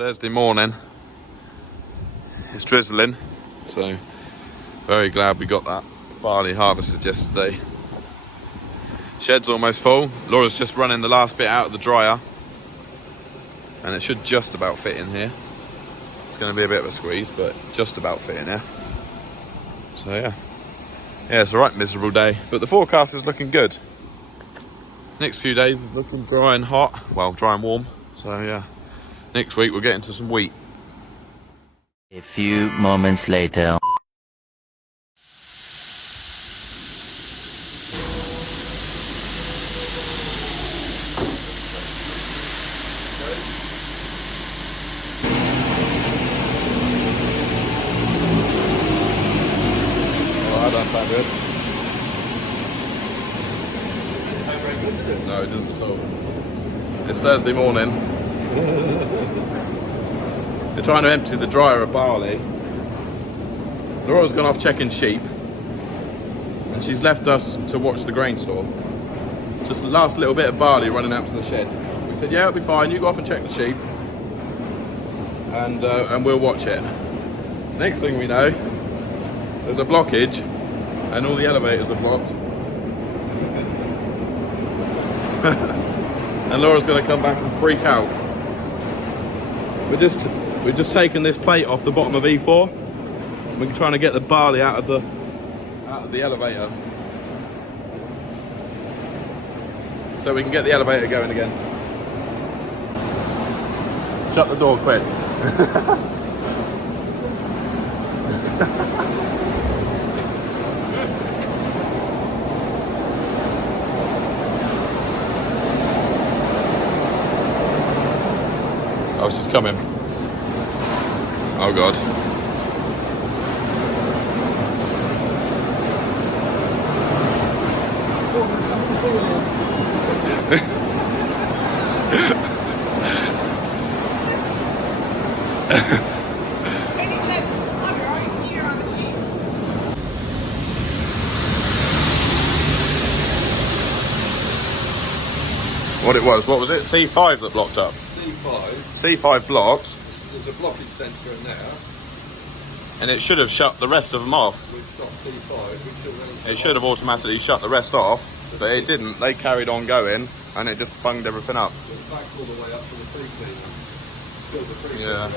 Thursday morning. It's drizzling, so very glad we got that barley harvested yesterday. Shed's almost full. Laura's just running the last bit out of the dryer, and it should just about fit in here. It's going to be a bit of a squeeze, but just about fit in here. So yeah, it's a right miserable day, but the forecast is looking good. Next few days is looking dry and hot, well, dry and warm. So yeah, next week we'll get into some wheat. A few moments later. That doesn't sound good. No, it doesn't at all. It's Thursday morning. We're trying to empty the dryer of barley. Laura's gone off checking sheep, and she's left us to watch the grain store. Just the last little bit of barley running out to the shed. We said, yeah, it'll be fine. You go off and check the sheep, and we'll watch it. Next thing we know, there's a blockage, and all the elevators are blocked. And Laura's going to come back and freak out. We've just taken this plate off the bottom of E4. We're trying to get the barley out of the elevator, so we can get the elevator going again. Shut the door quick. Oh, she's coming. Oh God. What was it? C5 that blocked up? C5 blocked. There's a blockage sensor in there. And it should have shut the rest of them off. We've stopped C5. It should have automatically shut the rest off, but it didn't. They carried on going, and it just bunged everything up. So it's back all the way up to the free cleaner. Filled the free cleaner up,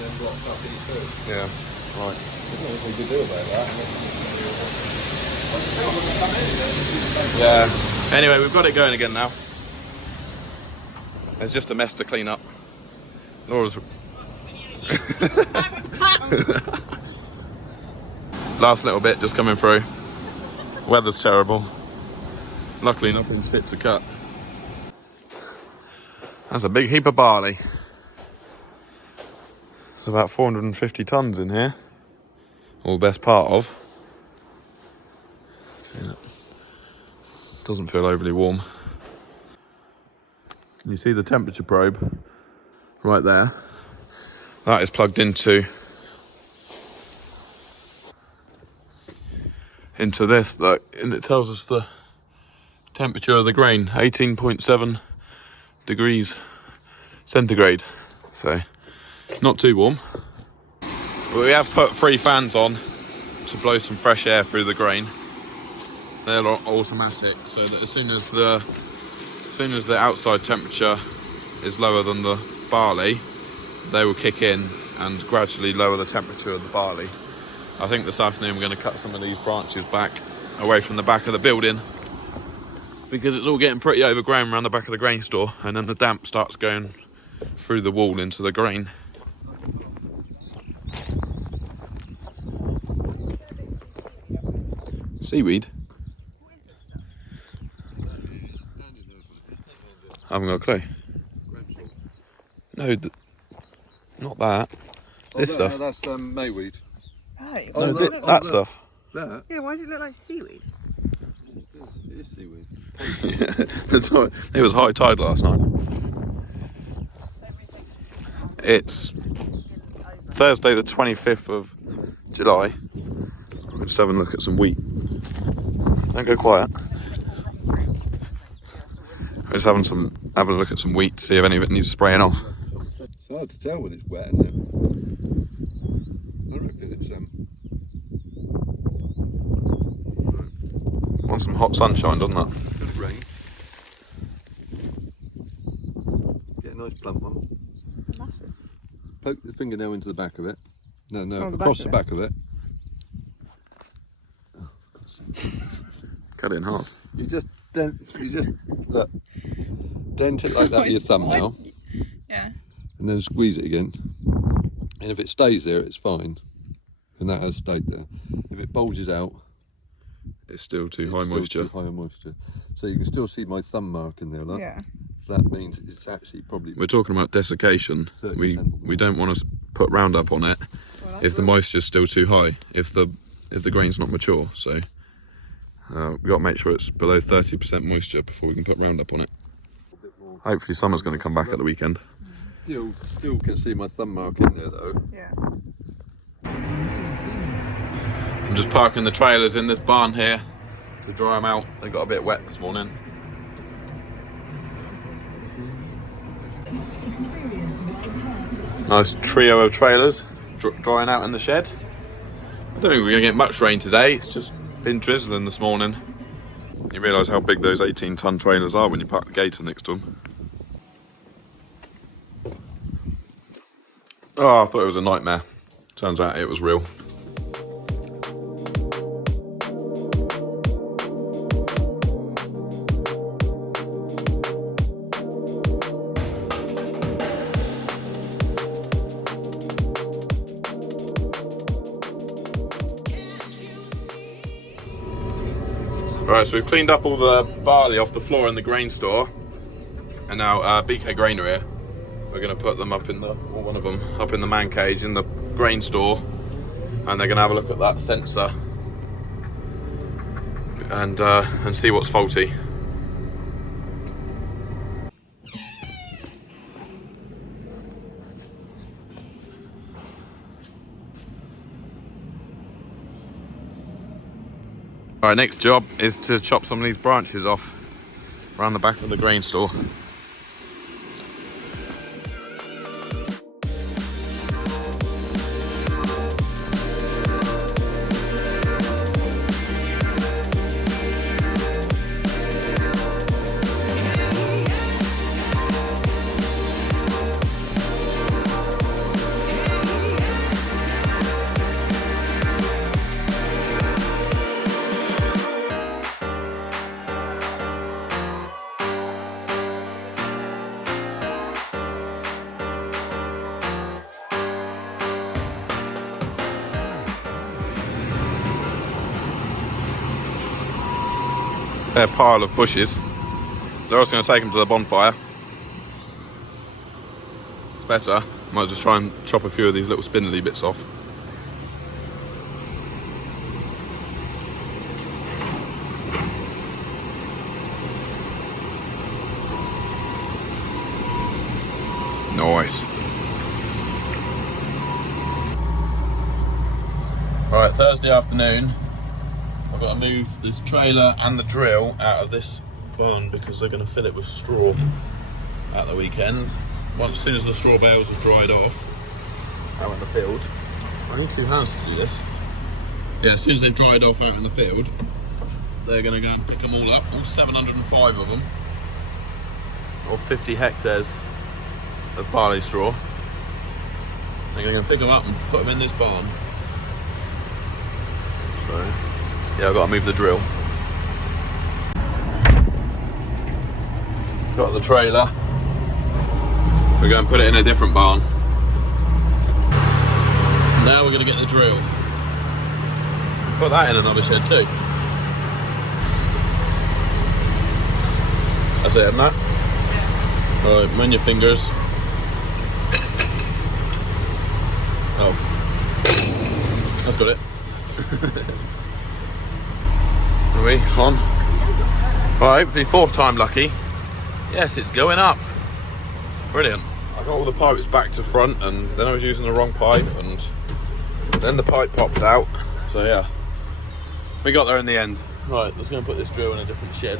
then blocked up E2. Yeah, right. There's nothing we could do about that. Yeah. Anyway, we've got it going again now. There's just a mess to clean up. Laura's... Last little bit just coming through. Weather's terrible. Luckily nothing's fit to cut. That's a big heap of barley. It's about 450 tonnes in here. Or the best part of. Doesn't feel overly warm. Can you see the temperature probe right there? That is plugged into this, look, and it tells us the temperature of the grain, 18.7 degrees centigrade. So not too warm. But we have put 3 fans on to blow some fresh air through the grain. They're automatic, so that as soon as the outside temperature is lower than the barley, they will kick in and gradually lower the temperature of the barley. I think this afternoon we're going to cut some of these branches back away from the back of the building, because it's all getting pretty overgrown around the back of the grain store, and then the damp starts going through the wall into the grain. Seaweed? I haven't got a clue. No, not that. This stuff. That's mayweed. Right. No, that stuff. That? Yeah, why does it look like seaweed? It is seaweed. It was high tide last night. It's Thursday the 25th of July. We're just having a look at some wheat. Don't go quiet. We're just having a look at some wheat to see if any of it needs spraying off. So, hard to tell when it's wet, isn't it? I reckon it's wants some hot sunshine, doesn't it? Could it rain? Get a nice plump one. Massive. Poke the fingernail into the back of it. No, Oh, the across back the of back of it. Cut it in half. You just look, dent it like that with your thumbnail, Yeah. and then squeeze it again. And if it stays there, it's fine. And that has stayed there. If it bulges out, It's still too it's high still moisture. too high in moisture. So you can still see my thumb mark in there, look. Yeah. So that means it's actually probably. We're talking about desiccation. 30%. We don't want to put Roundup on it if the moisture's still too high. If the grain's not mature, so we've got to make sure it's below 30% moisture before we can put Roundup on it. Hopefully summer's going to come back at the weekend. Still can see my thumb mark in there though. Yeah. I'm just parking the trailers in this barn here to dry them out. They got a bit wet this morning. Nice trio of trailers drying out in the shed. I don't think we're going to get much rain today. It's just been drizzling this morning. You realise how big those 18-ton trailers are when you park the gator next to them. Oh, I thought it was a nightmare. Turns out it was real. Right, so we've cleaned up all the barley off the floor in the grain store, and now BK Grain are here. We're going to put them up in the, or one of them, up in the man cage in the grain store, and they're going to have a look at that sensor and see what's faulty. Alright, next job is to chop some of these branches off around the back of the grain store. Their pile of bushes. They're also going to take them to the bonfire. It's better. Might just try and chop a few of these little spindly bits off. Nice. Right, Thursday afternoon. I've got to move this trailer and the drill out of this barn because they're going to fill it with straw at the weekend. As soon as the straw bales have dried off out in the field. I need 2 hands to do this. Yeah, as soon as they've dried off out in the field, they're going to go and pick them all up, all 705 of them, or 50 hectares of barley straw. They're going to go pick them up and put them in this barn. So, yeah, I've got to move the drill. Got the trailer. We're going to put it in a different barn. Now we're going to get the drill. Put that in another shed too. That's it, isn't that? Yeah. Right, mind your fingers. Oh. That's got it. Are we on? Right, hopefully 4th time lucky. Yes, it's going up. Brilliant. I got all the pipes back to front, and then I was using the wrong pipe, and then the pipe popped out. So yeah, we got there in the end. Right, let's go and put this drill in a different shed.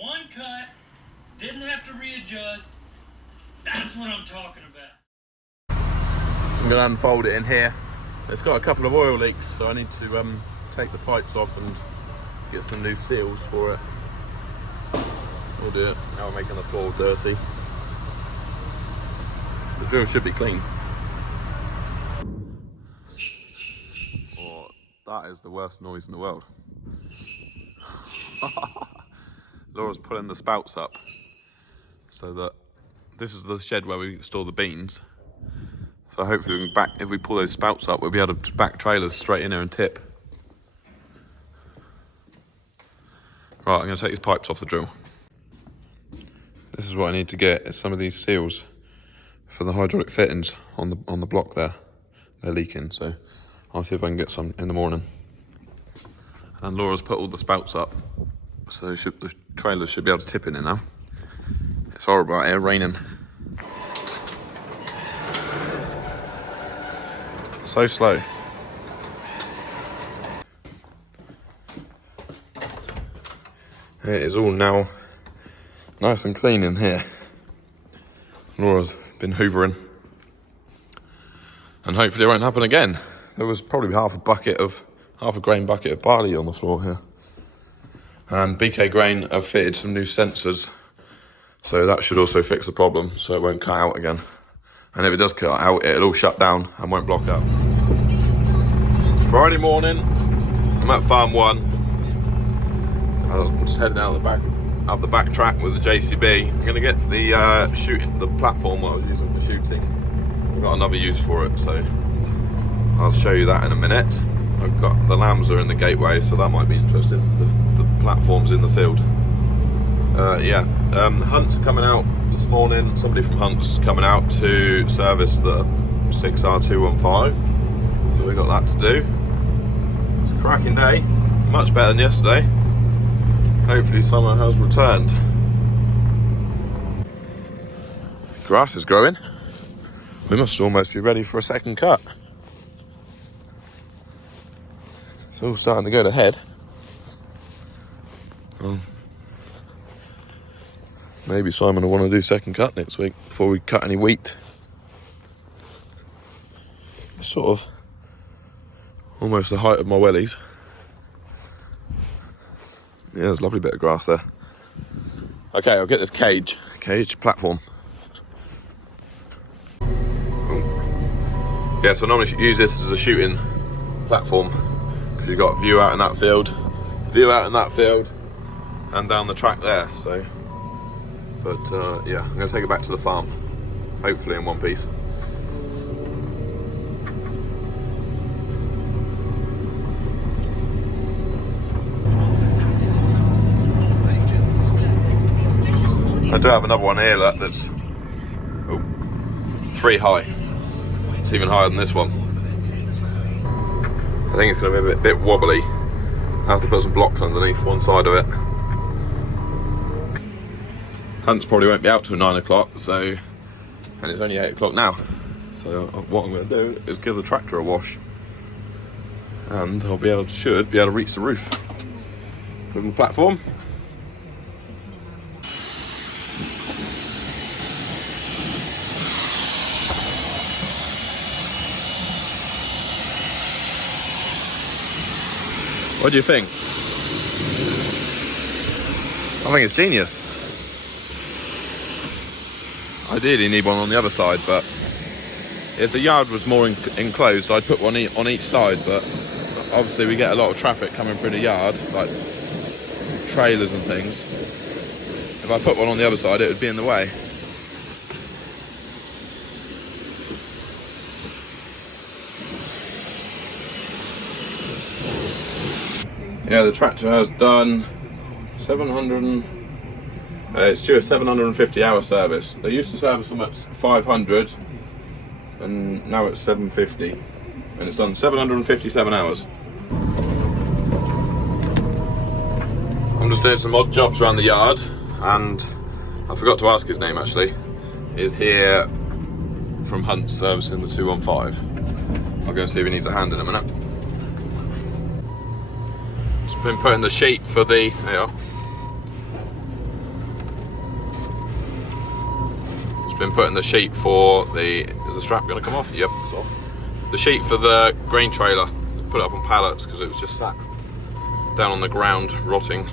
One cut, didn't have to readjust. That's what I'm talking about. I'm going to unfold it in here. It's got a couple of oil leaks, so I need to take the pipes off and get some new seals for it. We'll do it. Now we're making the floor dirty. The drill should be clean. Oh, that is the worst noise in the world. Laura's pulling the spouts up so that this is the shed where we store the beans. So hopefully we can back, if we pull those spouts up, we'll be able to back trailers straight in there and tip. Right, I'm going to take these pipes off the drill. This is what I need to get, is some of these seals for the hydraulic fittings on the block there. They're leaking, so I'll see if I can get some in the morning. And Laura's put all the spouts up, so the trailers should be able to tip in it now. It's horrible out here, raining. So slow. It is all now nice and clean in here. Laura's been hoovering. And hopefully it won't happen again. There was probably half a grain bucket of barley on the floor here. And BK Grain have fitted some new sensors, so that should also fix the problem, so it won't cut out again. And if it does cut out, it'll all shut down and won't block out. Friday morning, I'm at Farm 1. I'm just heading out up the back track with the JCB. I'm gonna get the platform what I was using for shooting. I've got another use for it, so I'll show you that in a minute. I've got the lambs are in the gateway, so that might be interesting. The platform's in the field. Hunt's coming out this morning. Somebody from Hunt's coming out to service the 6R215. So we've got that to do. It's a cracking day, much better than yesterday. Hopefully summer has returned. Grass is growing. We must almost be ready for a second cut. It's all starting to go to head. Maybe Simon will want to do second cut next week before we cut any wheat. It's sort of almost the height of my wellies. Yeah, there's a lovely bit of grass there. Okay, I'll get this cage platform. Yeah, so I normally use this as a shooting platform because you've got view out in that field, and down the track there. So, but yeah, I'm going to take it back to the farm, hopefully in one piece. I do have another one here that's 3 high. It's even higher than this one. I think it's going to be a bit wobbly. I have to put some blocks underneath one side of it. Hunts probably won't be out till 9 o'clock, and it's only 8 o'clock now. So what I'm going to do is give the tractor a wash, and I'll should be able to reach the roof with my platform. What do you think? I think it's genius. Ideally you need one on the other side, but if the yard was more enclosed, I'd put one on each side, but obviously we get a lot of traffic coming through the yard, like trailers and things. If I put one on the other side, it would be in the way. Yeah, the tractor has done 700. It's due a 750 hour service. They used to service them at 500, and now it's 750, and it's done 757 hours. I'm just doing some odd jobs around the yard, and I forgot to ask his name actually. Is here from Hunt servicing the 215. I'll go and see if he needs a hand in a minute. Been putting the sheet for the been putting the sheet for the... Is the strap going to come off? Yep, it's off. The sheet for the grain trailer. Put it up on pallets because it was just sat down on the ground rotting.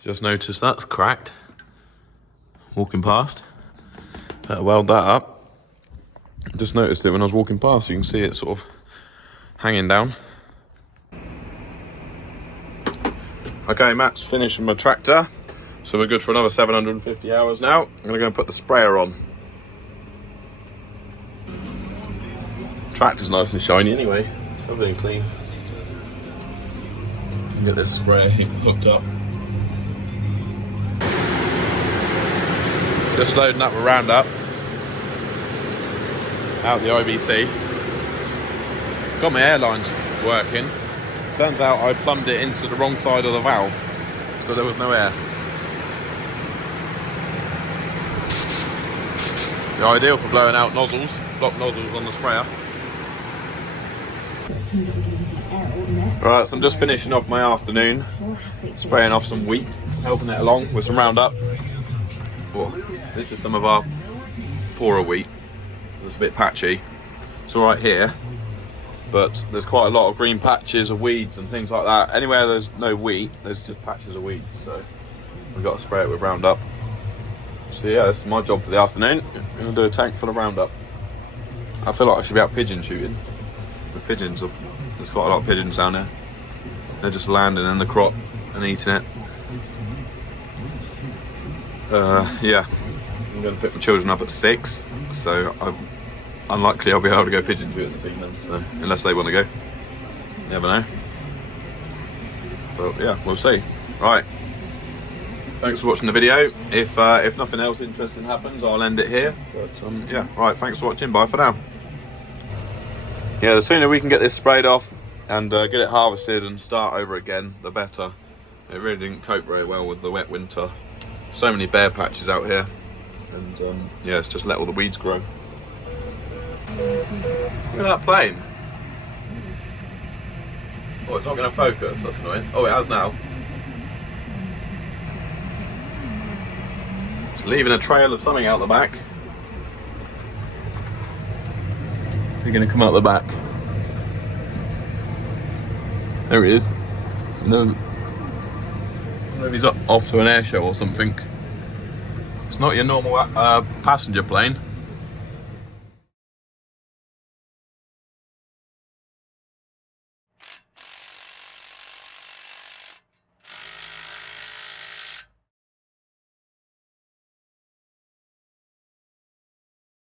Just noticed that's cracked. Walking past. Better weld that up. Just noticed it when I was walking past. You can see it sort of hanging down. Okay, Matt's finished with my tractor. So we're good for another 750 hours now. I'm going to go and put the sprayer on. Tractor's nice and shiny anyway. Lovely and clean. Get this sprayer hooked up. Just loading up a Roundup out the IBC. Got my air lines working. Turns out I plumbed it into the wrong side of the valve, so there was no air. The ideal for blowing out nozzles, block nozzles on the sprayer. Right, so I'm just finishing off my afternoon, spraying off some wheat, helping it along with some Roundup. Oh, this is some of our poorer wheat. It's a bit patchy. It's all right here, but there's quite a lot of green patches of weeds and things like that. Anywhere there's no wheat, there's just patches of weeds, so we've got to spray it with Roundup. So yeah, this is my job for the afternoon. I'm going to do a tank full of Roundup. I feel like I should be out pigeon shooting. The pigeons, there's quite a lot of pigeons down there. They're just landing in the crop and eating it. Yeah, I'm going to pick my children up at 6, so I'm unlikely I'll be able to go pigeon shooting this evening, so unless they want to go. You never know. But yeah, we'll see. Right. Thanks for watching the video. If nothing else interesting happens, I'll end it here. But yeah, right, thanks for watching. Bye for now. Yeah, the sooner we can get this sprayed off and get it harvested and start over again, the better. It really didn't cope very well with the wet winter. So many bare patches out here, and yeah, it's just let all the weeds grow. Look at that plane. Oh, it's not going to focus. That's annoying. Oh, it has now. It's leaving a trail of something out the back. They're going to come out the back. There he is. No, I don't know if he's off to an air show or something. It's not your normal passenger plane.